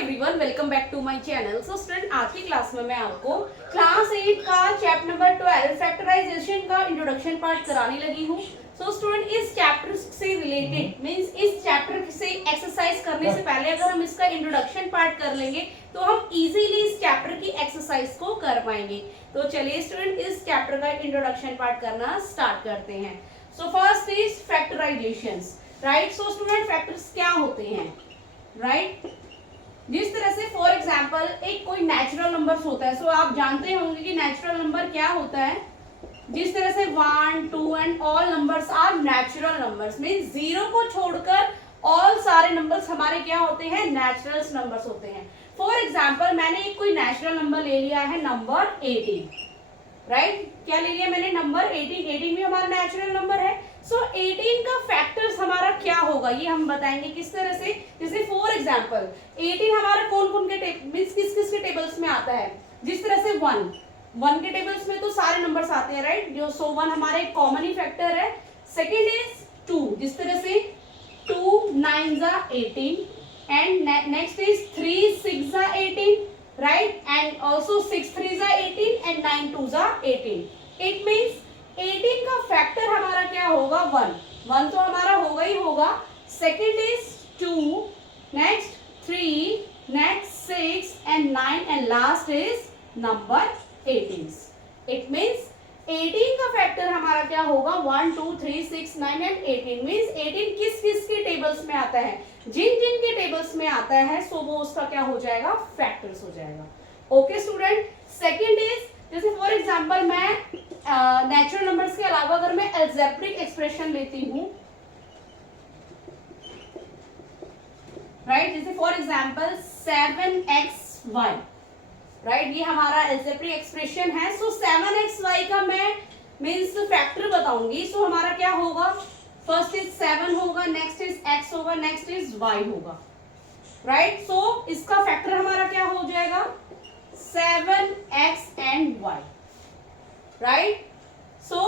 Everyone, welcome back to my channel. So student, आज की class में मैं आपको क्लास 8 का चैप्टर नंबर 12 फैक्टराइजेशन का इंट्रोडक्शन पार्ट कराने लगी हूँ। सो स्टूडेंट, इस चैप्टर से रिलेटेड मींस इस चैप्टर से एक्सरसाइज करने से पहले अगर हम इसका इंट्रोडक्शन पार्ट कर लेंगे तो हम इजीली इस चैप्टर की एक्सरसाइज को कर पाएंगे। तो चलिए स्टूडेंट, इस चैप्टर का इंट्रोडक्शन पार्ट करना स्टार्ट करते हैं। सो first is factorisations, right. So student, factors क्या होते हैं, राइट। जिस तरह से फॉर एग्जाम्पल एक कोई नेचुरल नंबर्स होता है, सो आप जानते होंगे कि नेचुरल नंबर क्या होता है। जिस तरह से 1, 2 and all numbers are natural numbers, means zero को छोड़कर ऑल सारे नंबर्स हमारे क्या होते हैं, नेचुरल नंबर्स होते हैं। फॉर एग्जाम्पल मैंने एक कोई नेचुरल नंबर ले लिया है, नंबर 18, राइट। क्या ले लिया मैंने, नंबर 18। 18 भी हमारा नेचुरल नंबर है। सो 18 का फैक्टर्स हमारा क्या होगा ये हम बताएंगे किस तरह से। जैसे फॉर एग्जांपल 18 हमारा कौन कौन के मींस किस किस के टेबल्स में आता है। जिस तरह से 1 के टेबल्स में तो सारे नंबर्स आते हैं, राइट। जो 1 हमारा एक कॉमन ही फैक्टर है। सेकेंड इज 2, जिस तरह से 2 9 जा 18 एंड नेक्स्ट इज 3 6 जा 18, right, and also 6 3 जा 18 and 9 2 जा 18। It means 18 का फैक्टर हमारा क्या होगा, 1 तो हमारा होगा ही होगा। Second is 2, next 3, next 6 and 9 and last is number 18। It means 18 का फैक्टर हमारा क्या होगा, 1 2 3 6 9 and 18। मीन्स 18 किस किस के टेबल्स में आता है, जिन जिन के टेबल्स में आता है सो वो उसका क्या हो जाएगा, फैक्टर्स हो जाएगा। Okay student. सेकंड इज जैसे फॉर एग्जांपल मैं नेचुरल नंबर्स के अलावा अगर मैं अलजेब्रिक एक्सप्रेशन लेती हूँ, राइट। जैसे फॉर एग्जांपल 7xy, राइट, ये हमारा अलजेब्रिक एक्सप्रेशन है। सो 7xy का मैं मींस फैक्टर बताऊंगी। सो हमारा क्या होगा, फर्स्ट इज 7 होगा, नेक्स्ट इज x होगा, नेक्स्ट इज y होगा, राइट। सो इसका फैक्टर हमारा क्या हो जाएगा, 7x and y, right. So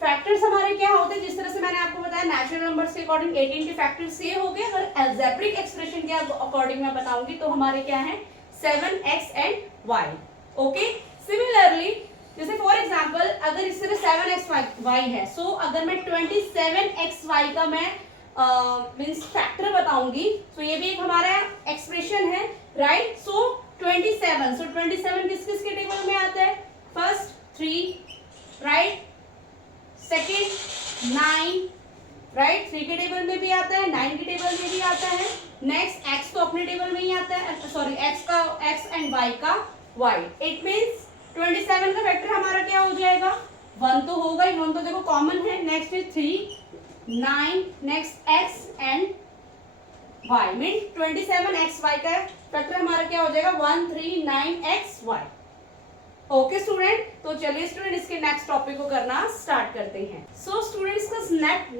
factors हमारे क्या होते हैं, जिस तरह से मैंने आपको बताया नेचुरल नंबर्स के अकॉर्डिंग 18 के फैक्टर्स ये हो गए। अगर अलजेब्रिक एक्सप्रेशन के अकॉर्डिंग मैं बताऊंगी तो हमारे क्या है, 7x and y। Okay. Similarly जैसे फॉर एग्जांपल अगर इस तरह 7xy है, सो अगर मैं 27xy का मैं मींस फैक्टर बताऊंगी तो ये भी एक हमारा एक्सप्रेशन है, राइट। सो 27, सो 27 किस किस के टेबल में आता है, फर्स्ट 3, राइट, सेकेंड 9, राइट, 3 के टेबल में भी आता है, 9 के टेबल में भी आता है। नेक्स्ट x तो अपने टेबल में ही आता है, सॉरी x एंड y का y। इट मींस 27 का फैक्टर हमारा क्या हो जाएगा, 1 तो होगा ही, 1 तो देखो कॉमन है। Next is 3 9, next x and y, mean 27xy का फैक्टर हमारा क्या हो जाएगा, 1 3 9xy। ओके स्टूडेंट, तो चलिए स्टूडेंट इसके नेक्स्ट टॉपिक को करना स्टार्ट करते हैं। सो स्टूडेंट्स का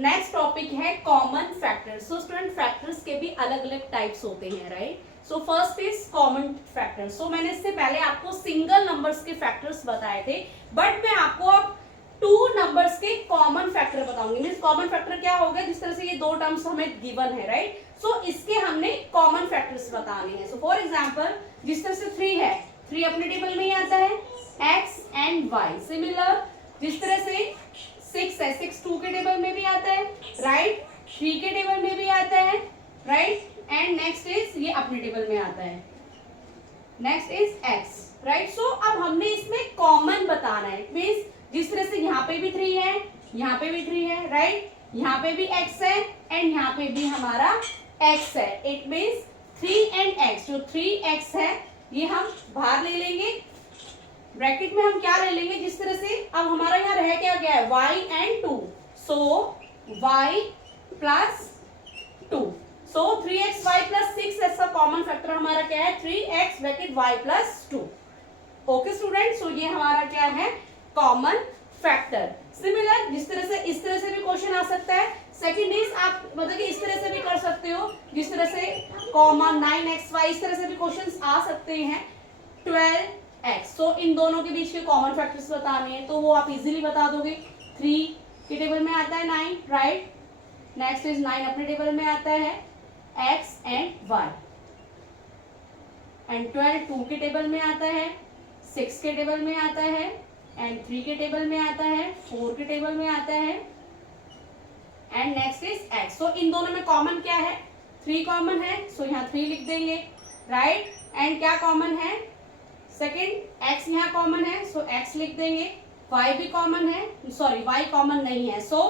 नेक्स्ट टॉपिक है common factors. So student, factors के भी अलग अलग टाइप्स होते हैं, right. So first is common factors. So मैंने इससे पहले आपको सिंगल नंबर्स के फैक्टर्स बताए थे, बट मैं आपको अब 2 नंबर्स के कॉमन फैक्टर बताऊंगी। मींस कॉमन फैक्टर क्या होगा, जिस तरह से ये 2 टर्म्स हमें गिवन है, राइट। सो इसके हमने कॉमन फैक्टर्स बताने हैं। सो फॉर एग्जांपल जिस तरह से 3 है, 3 अपने टेबल में ही आता है, x एंड y। सिमिलर जिस तरह से 6 है, 6 2 के टेबल में भी आता है, राइट, 3 के टेबल में भी आता है, राइट, एंड नेक्स्ट इज ये अपने टेबल में आता है, नेक्स्ट इज x, राइट। सो अब हमने इसमें कॉमन बताना है। मींस जिस तरह से यहाँ पे भी 3 है, यहाँ पे भी 3 है, राइट, यहाँ पे भी x है एंड यहाँ पे भी हमारा x है। इट मींस 3 एंड x, जो 3x है ये हम बाहर ले लेंगे, ब्रैकेट में हम क्या ले लेंगे, जिस तरह से अब हमारा यहाँ रह क्या गया है, y and 2, so y plus 2, so 3xy plus 6 का कॉमन फैक्टर हमारा क्या है, 3x bracket y plus 2। Okay student, so ये हमारा क्या है, कॉमन फैक्टर। सिमिलर जिस तरह से इस तरह से भी क्वेश्चन आ सकता है। सेकंड इज आप मतलब कि इस तरह से भी कर सकते हो, जिस तरह से कॉमन 9xy, इस तरह से भी क्वेश्चंस आ सकते हैं, 12x। सो इन दोनों के बीच के कॉमन फैक्टर्स बताने हैं तो वो आप इजीली बता दोगे। 3 के टेबल में आता है 9, राइट, नेक्स्ट इज 9 अपने टेबल में आता है, x एंड y। एंड 12 2 के टेबल में आता है, 6 के टेबल में आता है, एंड 3 के टेबल में आता है, 4 के टेबल में आता है, एंड नेक्स्ट इज x। सो इन दोनों में कॉमन क्या है? 3 कॉमन है, सो यहाँ 3 लिख देंगे, राइट। एंड क्या कॉमन है? सेकंड x यहाँ कॉमन है, सो x लिख देंगे। y भी कॉमन है, सॉरी y कॉमन नहीं है, सो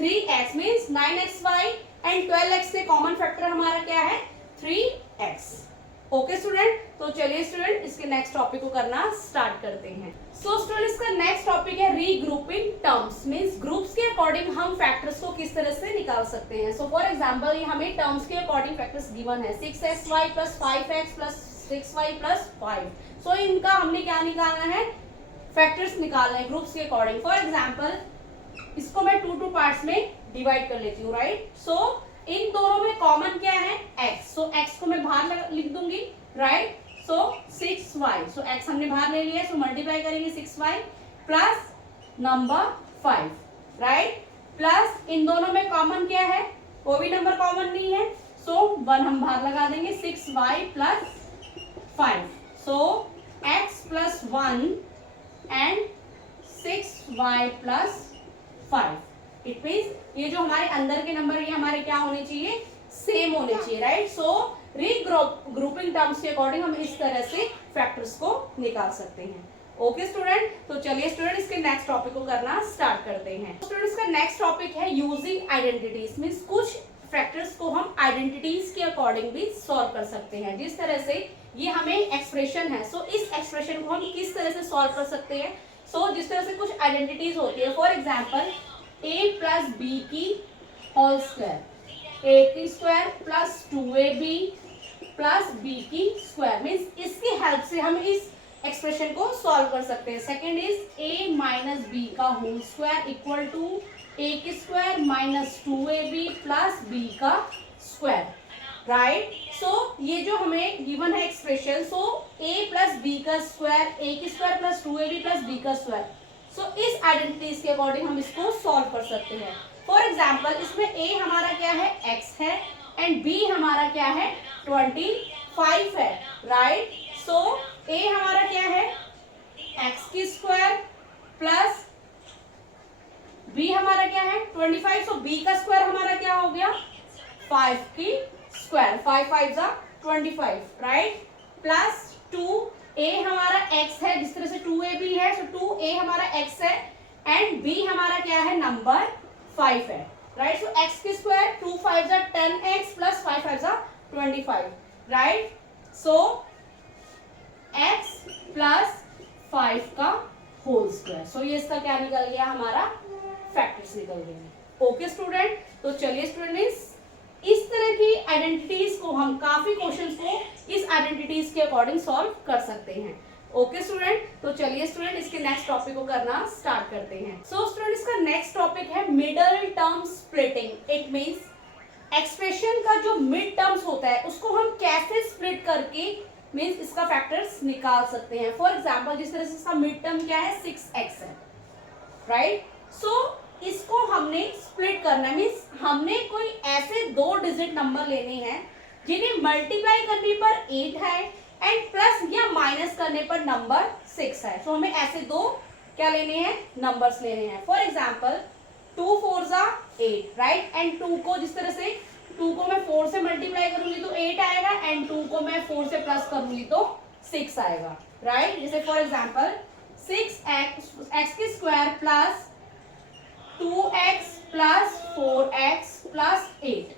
3x means 9xy and 12x से कॉमन फैक्टर हमारा क्या है? 3x। ओके स्टूडेंट, तो चलिए स्टूडेंट इसके नेक्स्ट टॉपिक को करना स्टार्ट करते हैं। सो स्टूडेंट इसका नेक्स्ट टॉपिक है रीग्रुपिंग टर्म्स, मीन्स ग्रुप्स के अकॉर्डिंग हम फैक्टर्स को किस तरह से निकाल सकते हैं। सो फॉर एग्जांपल ये हमें टर्म्स के अकॉर्डिंग फैक्टर्स गिवन है 6xy plus 5x plus 6y plus 5। सो इनका हमने क्या निकालना है? फैक्टर्स निकालना है ग्रुप्स के अकॉर्डिंग। फॉर एग्जाम्पल इसको मैं 2 पार्ट्स में डिवाइड कर लेती हूँ, राइट। सो इन दोनों में कॉमन क्या है? x। सो x को मैं बाहर लिख दूंगी, राइट। सो 6y, सो x हमने बाहर ले लिया, सो मल्टीप्लाई करेंगे 6y plus number 5, right. Plus इन दोनों में कॉमन क्या है? कोई भी नंबर कॉमन नहीं है, सो 1 हम बाहर लगा देंगे, 6y plus 5। So x plus 1 and 6y plus 5। It means ये जो हमारे अंदर के नंबर ये हमारे क्या होने चाहिए? सेम होने चाहिए, राइट। सो रीग्रुपिंग टर्म्स के अकॉर्डिंग हम इस तरह से फैक्टर्स को निकाल सकते हैं। ओके स्टूडेंट, तो चलिए स्टूडेंट इसके नेक्स्ट टॉपिक को करना स्टार्ट करते हैं। स्टूडेंट्स का नेक्स्ट टॉपिक है यूजिंग आइडेंटिटीज, मीन्स कुछ फैक्टर्स को हम आइडेंटिटीज के अकॉर्डिंग भी सॉल्व कर सकते हैं। जिस तरह से ये हमें एक्सप्रेशन है, सो इस एक्सप्रेशन को हम किस तरह से सॉल्व कर सकते हैं? सो जिस तरह से कुछ आइडेंटिटीज होती है, for example a plus B की होल स्क्वायर, a की square plus 2ab plus b की स्क्वायर, मीन्स इसकी हेल्प से हम इस एक्सप्रेशन को सॉल्व कर सकते हैं। Second is a minus B का whole square equal to a की square minus 2ab plus b का स्क्वायर, राइट। सो ये जो हमें गिवन है expression, so a plus B का स्क्वायर, a की square plus 2ab plus b का स्क्वायर, सो इस आइडेंटिटीज के अकॉर्डिंग हम इसको सॉल्व कर सकते हैं। फॉर एग्जाम्पल इसमें a हमारा क्या है? x है, एंड b हमारा क्या है? 25 है, राइट। सो a हमारा क्या है? x की स्क्वायर प्लस b हमारा क्या है? 25। सो b का स्क्वायर हमारा क्या हो गया? 5 की स्क्वायर, 5 5 जा 25, राइट। प्लस 2a हमारा x है, जिस तरह से 2ab है, सो 2a हमारा x है, एंड b हमारा क्या है? नंबर 5 है, राइट। सो x की स्क्वायर 2 5 जा 10x प्लस 5 5 जा 25, राइट। सो x प्लस 5 का होल स्क्वायर, सो ये इसका क्या निकल गया? हमारा फैक्टर्स निकल गए। ओके स्टूडेंट, तो चलिए स्टूडेंट्स इस तरह की आइडेंटिटीज को हम काफी क्वेश्चंस को इस आइडेंटिटीज के अकॉर्डिंग सॉल्व कर सकते हैं। ओके स्टूडेंट, तो चलिए स्टूडेंट इसके नेक्स्ट टॉपिक को करना स्टार्ट करते हैं। सो स्टूडेंट इसका नेक्स्ट टॉपिक है middle term splitting. It means expression का जो मिड टर्म्स होता है उसको हम कैसे स्प्लिट करके मींस इसका फैक्टर्स निकाल सकते हैं। फॉर एग्जाम्पल जिस तरह से इसका मिड टर्म क्या है? 6x है, राइट। सो इसको हमने स्प्लिट करना, मीन्स हमने कोई ऐसे 2 डिजिट नंबर लेने हैं जिन्हें मल्टीप्लाई करने पर 8 है एंड प्लस या माइनस करने पर नंबर 6 है। तो हमें ऐसे 2 क्या लेने हैं? नंबर्स लेने हैं। फॉर एग्जाम्पल 2 4 जा 8, राइट। एंड 2 को जिस तरह से 2 को मैं 4 से मल्टीप्लाई करूंगी तो 8 आएगा, एंड 2 को मैं 4 से प्लस करूंगी तो 6 आएगा, राइट। जैसे फॉर एग्जाम्पल 6x की square plus 2x plus 4x plus 8,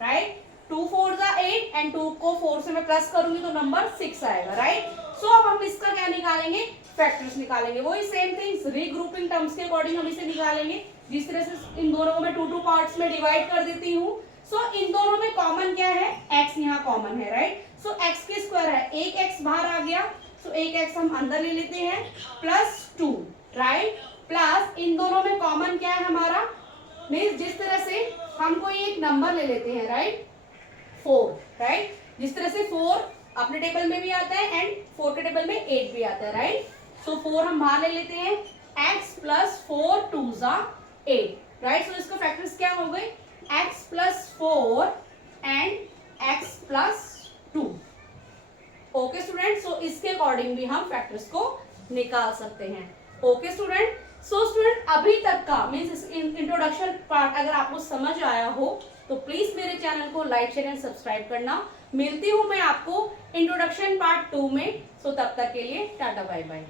right. 2 4 जा 8 एंड 2 को 4 से मैं प्लस करूंगी तो नंबर 6 आएगा, राइट। सो अब हम इसका क्या निकालेंगे? फैक्टर्स निकालेंगे। वही सेम थिंग्स रीग्रुपिंग टर्म्स के अकॉर्डिंग हम इसे निकालेंगे। जिस तरह से इन दोनों को मैं 2 पार्ट्स में डिवाइड कर देती हूँ। सो इन दोनों में कॉमन क्या है? x यहाँ कॉमन है, राइट। सो x की स्क्वायर है, एक x बाहर आ गया, सो एक x हम अंदर ले लेते हैं प्लस 2, राइट। प्लस इन दोनों में कॉमन क्या है हमारा? मीन्स जिस तरह से हम कोई एक नंबर ले लेते हैं, राइट, 4, राइट। जिस तरह से 4 अपने टेबल में भी आता है एंड 4 के टेबल में 8 भी आता है, राइट। सो 4 हम बाहर ले लेते हैं, x प्लस 4 2 जा 8, राइट। सो इसका फैक्टर्स क्या हो गए? x plus 4 and x plus 2। Okay student, इसके अकॉर्डिंग भी हम फैक्टर्स को निकाल सकते हैं। ओके स्टूडेंट, सो स्टूडेंट अभी तक का मीन्स इंट्रोडक्शन पार्ट अगर आपको समझ आया हो तो प्लीज मेरे चैनल को लाइक शेयर एंड सब्सक्राइब करना। मिलती हूँ मैं आपको इंट्रोडक्शन पार्ट 2 में। सो तब तक के लिए टाटा बाय बाय।